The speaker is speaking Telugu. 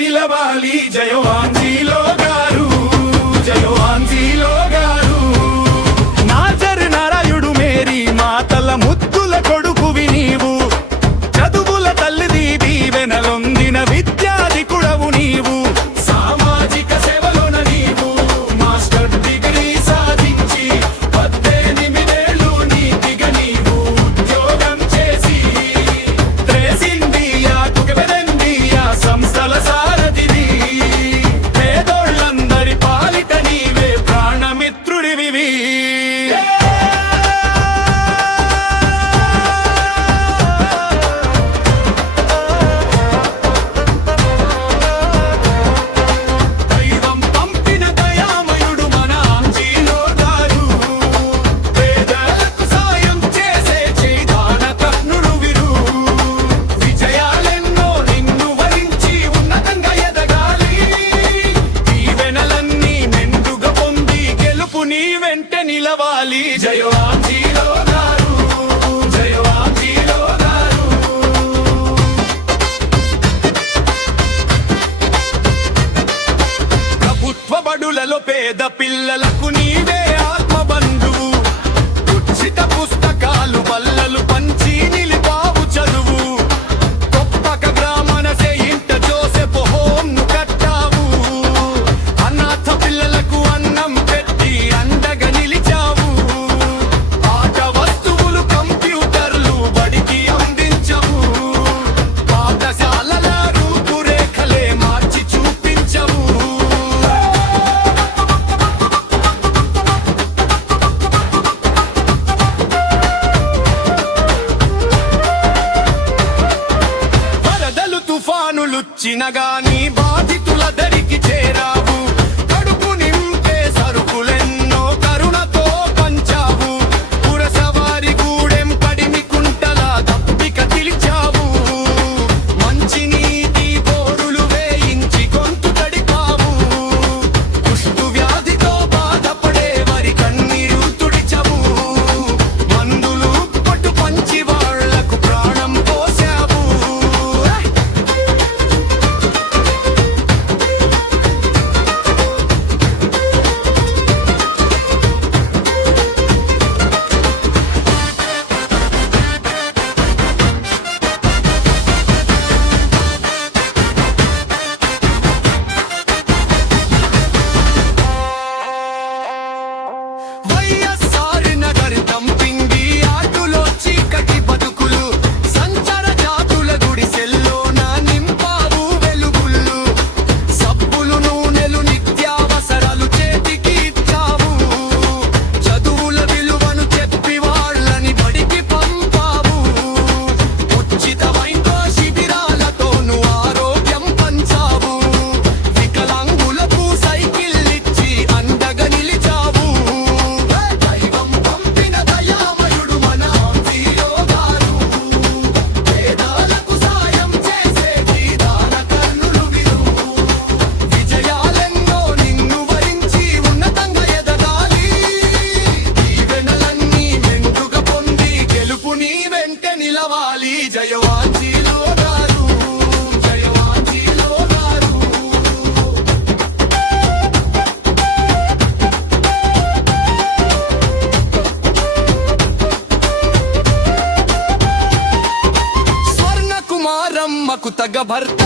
నిలవాలి. జయవాంజీలో గారు, జయవాంజీలో గారు. నాజర్ నారాయుడు మేరీ మాతల ముద్దుల కొడుకువి నీవు. చదువుల తల్లిది దీవెనలొందిన విద్యాధికుడవు నీవు. సామాజిక సేవలోన నీవు మాస్టర్ డిగ్రీ సాధించి 18 ఏళ్ళు నీతిగా నీవు ఉద్యోగం చేసి ట్రేస్ ఇండియా కుకెబెదెండియా సంస్థల సారథివి. పేదోళ్ళందరి పాలిట నీవే ప్రాణమిత్రుడివి. దైవం పంపిన దయామయుడు మన ఆంజీలో గారు. పేదలకు సాయం చేసే చేదాన కర్ణుడు వీరు. విజయాలెన్నో నిన్ను వరించి ఉన్నతంగా ఎదగాలి. దీవెనలన్నీ మెండుగా పొంది గెలుపు నీ వెంట నిలవాలి. జయవాంజీలో గారు, జయవాంజీలో గారు. ప్రభుత్వ బడులలో పేద పిల్లలకు నీవే ఆత్మబంధువు. ఉచిత పుస్తకాలు బల్లలు పంచి నిలిపావు చదువు. గొప్పక బ్రాహ్మణ సెయింట్ జోసెఫ్ హోంను కట్టావు. అనాథ పిల్లలకు అన్నం పెట్టి అండగా నిలిచావు. ఆట వస్తువులు కంప్యూటర్లు బడికి అందించవు. పాఠశాలల రూపురేఖలే మార్చి చూపించవు. వరదలు తుఫానులుచ్చిన గాని బాధితుల దరికి చేరావు. కడుపు నింపే సరుకులెన్నో కరుణతో పంచావు. పురసవారి గూడెం పడిమి కుంటల దప్పిక తిలిచావు. మంచి నీటి బోరులు వేయించి గొంతు తడిపావు. కుష్టు వ్యాధితో బాధపడే వారి కన్నీరు తుడిచవు. మందులు పట్టు పంచి వాళ్లకు ప్రాణం పోసావు. వైఎస్ఆర్ నగర్ దంపింగి ఆటులో చీకటి బతుకులు. సంచార జాతుల గుడిసెల్లోన నింపావు వెలుగుళ్ళు. సబ్బులు నూనెలు నిత్యావసరాలు చేతికి ఇచ్చావు. చదువుల విలువను చెప్పి వాళ్ళని బడికి పంపావు. ఉచిత వైద్య శిబిరాలతోను ఆరోగ్యం పంచావు. వికలాంగులకు సైకిల్ ఇచ్చి అండగా నిలిచావు. దైవం పంపిన దయామయుడు మన ఆంజీలో గారు. పేదలకు సాయం చేసే దీదాన కర్ణులు వీరు. విజయాలెన్నో నిన్ను వరించి ఉన్నతంగా ఎదగాలి. దీవెనలన్నీ మెండుగా పొంది గెలుపు నీ వెంట నిలవాలి. జయవాంజీలో గారు, జయవాంజీలో గారు. స్వర్ణ కుమారమ్మకు తగ భర్త